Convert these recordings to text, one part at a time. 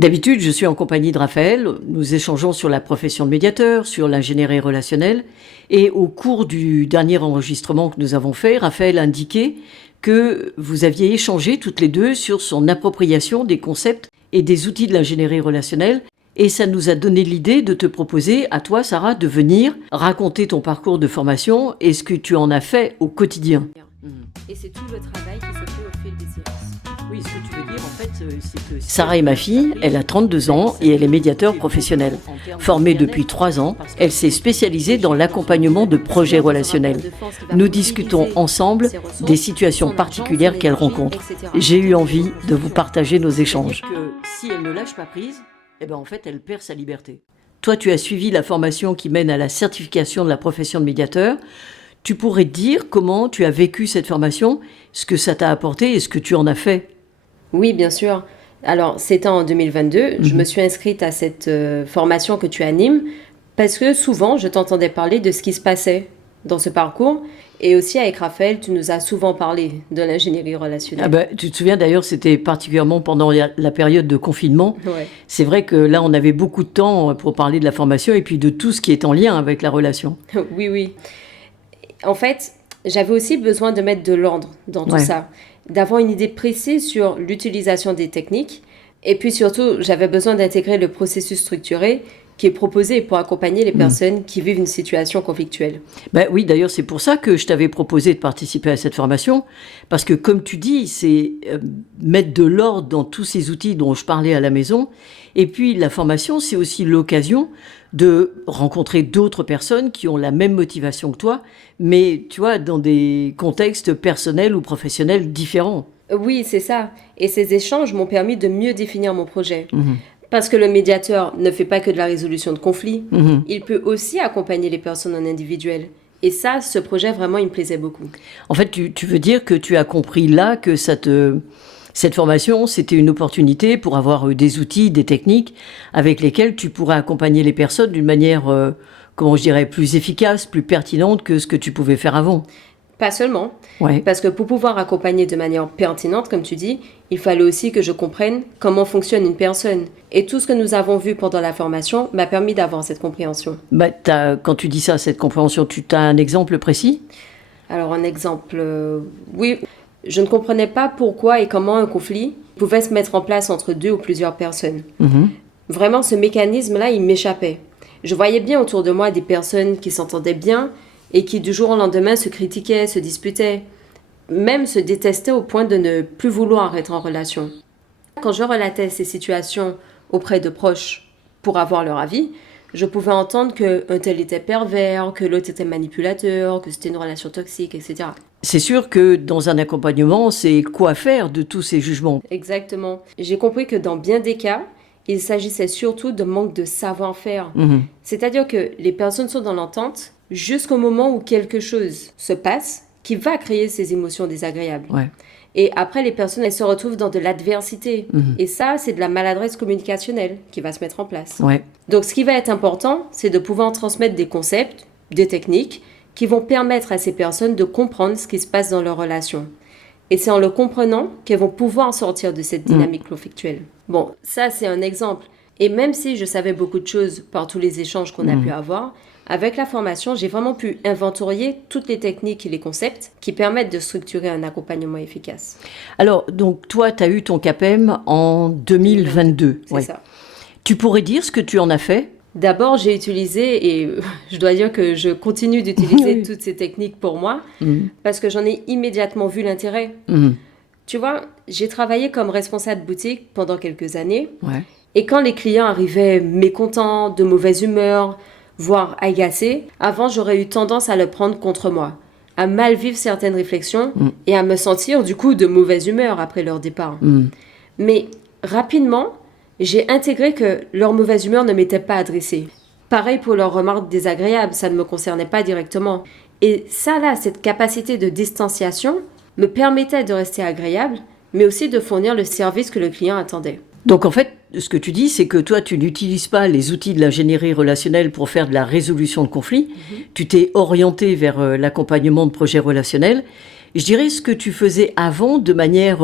D'habitude, je suis en compagnie de Raphaël. Nous échangeons sur la profession de médiateur, sur l'ingénierie relationnelle. Et au cours du dernier enregistrement que nous avons fait, Raphaël a indiqué que vous aviez échangé toutes les deux sur son appropriation des concepts et des outils de l'ingénierie relationnelle. Et ça nous a donné l'idée de te proposer, à toi, Sarah, de venir raconter ton parcours de formation et ce que tu en as fait au quotidien. Et c'est tout le travail qui se fait au fil des séances. Oui, ce que tu veux dire, en fait, c'est que Sarah est ma fille, elle a 32 ans et elle est médiateur professionnelle. Formée depuis 3 ans, elle s'est spécialisée dans l'accompagnement de projets relationnels. Nous discutons ensemble des situations particulières qu'elle rencontre. J'ai eu envie de vous partager nos échanges. Si elle ne lâche pas prise, en fait, elle perd sa liberté. Toi, tu as suivi la formation qui mène à la certification de la profession de médiateur. Tu pourrais dire comment tu as vécu cette formation, ce que ça t'a apporté et ce que tu en as fait? Oui, bien sûr. Alors, c'était en 2022. Je me suis inscrite à cette formation que tu animes parce que souvent, je t'entendais parler de ce qui se passait dans ce parcours. Et aussi, avec Raphaël, tu nous as souvent parlé de l'ingénierie relationnelle. Tu te souviens d'ailleurs, c'était particulièrement pendant la période de confinement. Ouais. C'est vrai que là, on avait beaucoup de temps pour parler de la formation et puis de tout ce qui est en lien avec la relation. Oui. En fait, j'avais aussi besoin de mettre de l'ordre dans tout ça, d'avoir une idée précise sur l'utilisation des techniques. Et puis surtout, j'avais besoin d'intégrer le processus structuré qui est proposé pour accompagner les personnes qui vivent une situation conflictuelle. Oui, d'ailleurs, c'est pour ça que je t'avais proposé de participer à cette formation. Parce que, comme tu dis, c'est mettre de l'ordre dans tous ces outils dont je parlais à la maison. Et puis, la formation, c'est aussi l'occasion de rencontrer d'autres personnes qui ont la même motivation que toi, mais, tu vois, dans des contextes personnels ou professionnels différents. Oui, c'est ça. Et ces échanges m'ont permis de mieux définir mon projet. Parce que le médiateur ne fait pas que de la résolution de conflits. Il peut aussi accompagner les personnes en individuel. Et ça, ce projet, vraiment, il me plaisait beaucoup. En fait, tu veux dire que tu as compris là que cette formation, c'était une opportunité pour avoir des outils, des techniques avec lesquelles tu pourrais accompagner les personnes d'une manière, plus efficace, plus pertinente que ce que tu pouvais faire avant. Pas seulement, Ouais. parce que pour pouvoir accompagner de manière pertinente, comme tu dis, il fallait aussi que je comprenne comment fonctionne une personne. Et tout ce que nous avons vu pendant la formation m'a permis d'avoir cette compréhension. Quand tu dis ça, cette compréhension, tu as un exemple précis? Alors un exemple, oui, je ne comprenais pas pourquoi et comment un conflit pouvait se mettre en place entre deux ou plusieurs personnes. Vraiment, ce mécanisme-là, il m'échappait. Je voyais bien autour de moi des personnes qui s'entendaient bien, et qui du jour au lendemain se critiquaient, se disputaient, même se détestaient au point de ne plus vouloir être en relation. Quand je relatais ces situations auprès de proches pour avoir leur avis, je pouvais entendre qu'un tel était pervers, que l'autre était manipulateur, que c'était une relation toxique, etc. C'est sûr que dans un accompagnement, c'est quoi faire de tous ces jugements? Exactement. J'ai compris que dans bien des cas, il s'agissait surtout de manque de savoir-faire. C'est-à-dire que les personnes sont dans l'entente jusqu'au moment où quelque chose se passe qui va créer ces émotions désagréables. Ouais. Et après, les personnes, elles se retrouvent dans de l'adversité. Et ça, c'est de la maladresse communicationnelle qui va se mettre en place. Ouais. Donc, ce qui va être important, c'est de pouvoir transmettre des concepts, des techniques qui vont permettre à ces personnes de comprendre ce qui se passe dans leur relation. Et c'est en le comprenant qu'elles vont pouvoir sortir de cette dynamique conflictuelle. Bon, ça, c'est un exemple. Et même si je savais beaucoup de choses par tous les échanges qu'on a pu avoir, avec la formation, j'ai vraiment pu inventorier toutes les techniques et les concepts qui permettent de structurer un accompagnement efficace. Alors, donc, toi, tu as eu ton CAPEM en 2022. C'est ça. Tu pourrais dire ce que tu en as fait? D'abord, j'ai utilisé, et je dois dire que je continue d'utiliser toutes ces techniques pour moi, parce que j'en ai immédiatement vu l'intérêt. Tu vois, j'ai travaillé comme responsable boutique pendant quelques années, et quand les clients arrivaient mécontents, de mauvaise humeur, voire agacés, avant j'aurais eu tendance à le prendre contre moi, à mal vivre certaines réflexions et à me sentir du coup de mauvaise humeur après leur départ. Mais rapidement, j'ai intégré que leur mauvaise humeur ne m'était pas adressée. Pareil pour leurs remarques désagréables, ça ne me concernait pas directement. Et ça là, cette capacité de distanciation me permettait de rester agréable, mais aussi de fournir le service que le client attendait. Donc en fait, ce que tu dis, c'est que toi, tu n'utilises pas les outils de l'ingénierie relationnelle pour faire de la résolution de conflits. Tu t'es orienté vers l'accompagnement de projets relationnels. Je dirais ce que tu faisais avant de manière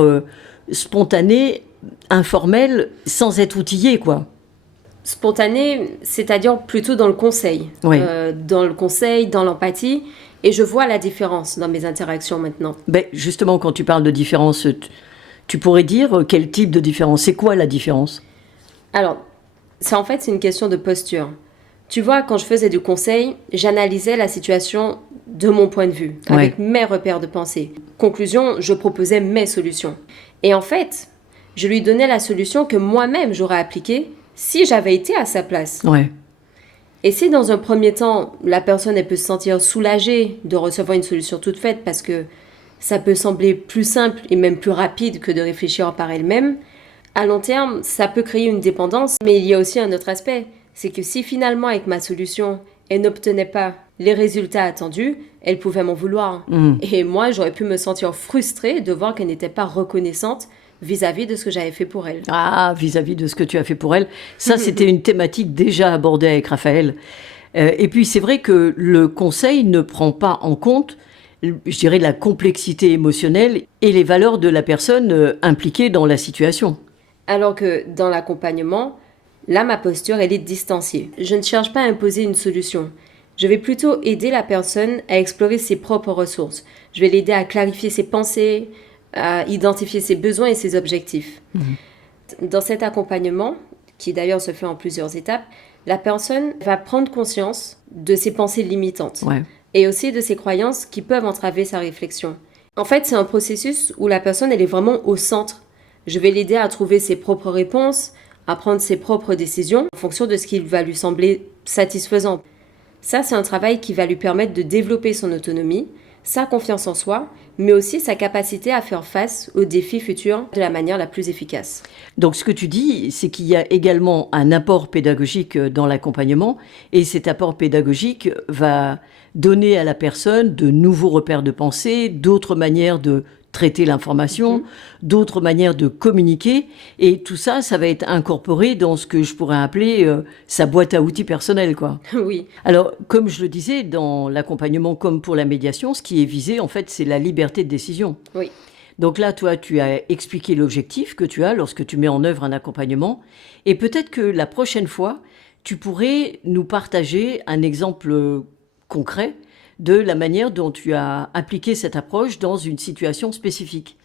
spontanée informel sans être outillé, quoi. Spontané, c'est-à-dire plutôt dans le conseil. Oui. Dans le conseil, dans l'empathie. Et je vois la différence dans mes interactions maintenant. Ben, justement, quand tu parles de différence, tu pourrais dire quel type de différence? C'est quoi la différence? Alors, en fait, c'est une question de posture. Tu vois, quand je faisais du conseil, j'analysais la situation de mon point de vue, avec mes repères de pensée. Conclusion, je proposais mes solutions. Et en fait, je lui donnais la solution que moi-même j'aurais appliquée si j'avais été à sa place. Ouais. Et si dans un premier temps, la personne elle peut se sentir soulagée de recevoir une solution toute faite parce que ça peut sembler plus simple et même plus rapide que de réfléchir par elle-même, à long terme, ça peut créer une dépendance. Mais il y a aussi un autre aspect, c'est que si finalement avec ma solution, elle n'obtenait pas les résultats attendus, elle pouvait m'en vouloir. Et moi, j'aurais pu me sentir frustrée de voir qu'elle n'était pas reconnaissante vis-à-vis de ce que j'avais fait pour elle. Ah, vis-à-vis de ce que tu as fait pour elle. Ça, c'était une thématique déjà abordée avec Raphaël. Et puis, c'est vrai que le conseil ne prend pas en compte, je dirais, la complexité émotionnelle et les valeurs de la personne impliquée dans la situation. Alors que dans l'accompagnement, là, ma posture, elle est distanciée. Je ne cherche pas à imposer une solution. Je vais plutôt aider la personne à explorer ses propres ressources. Je vais l'aider à clarifier ses pensées, à identifier ses besoins et ses objectifs. Dans cet accompagnement, qui d'ailleurs se fait en plusieurs étapes, la personne va prendre conscience de ses pensées limitantes et aussi de ses croyances qui peuvent entraver sa réflexion. En fait, c'est un processus où la personne, elle est vraiment au centre. Je vais l'aider à trouver ses propres réponses, à prendre ses propres décisions en fonction de ce qui va lui sembler satisfaisant. Ça, c'est un travail qui va lui permettre de développer son autonomie, sa confiance en soi, mais aussi sa capacité à faire face aux défis futurs de la manière la plus efficace. Donc ce que tu dis, c'est qu'il y a également un apport pédagogique dans l'accompagnement, et cet apport pédagogique va donner à la personne de nouveaux repères de pensée, d'autres manières de traiter l'information, d'autres manières de communiquer, et tout ça, ça va être incorporé dans ce que je pourrais appeler sa boîte à outils personnelle, quoi. Oui. Alors, comme je le disais, dans l'accompagnement comme pour la médiation, ce qui est visé, en fait, c'est la liberté de décision. Oui. Donc là, toi, tu as expliqué l'objectif que tu as lorsque tu mets en œuvre un accompagnement, et peut-être que la prochaine fois, tu pourrais nous partager un exemple concret de la manière dont tu as appliqué cette approche dans une situation spécifique.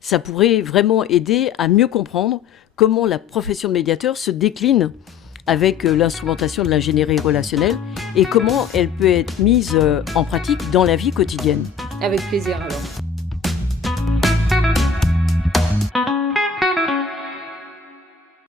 Ça pourrait vraiment aider à mieux comprendre comment la profession de médiateur se décline avec l'instrumentation de l'ingénierie relationnelle et comment elle peut être mise en pratique dans la vie quotidienne. Avec plaisir alors.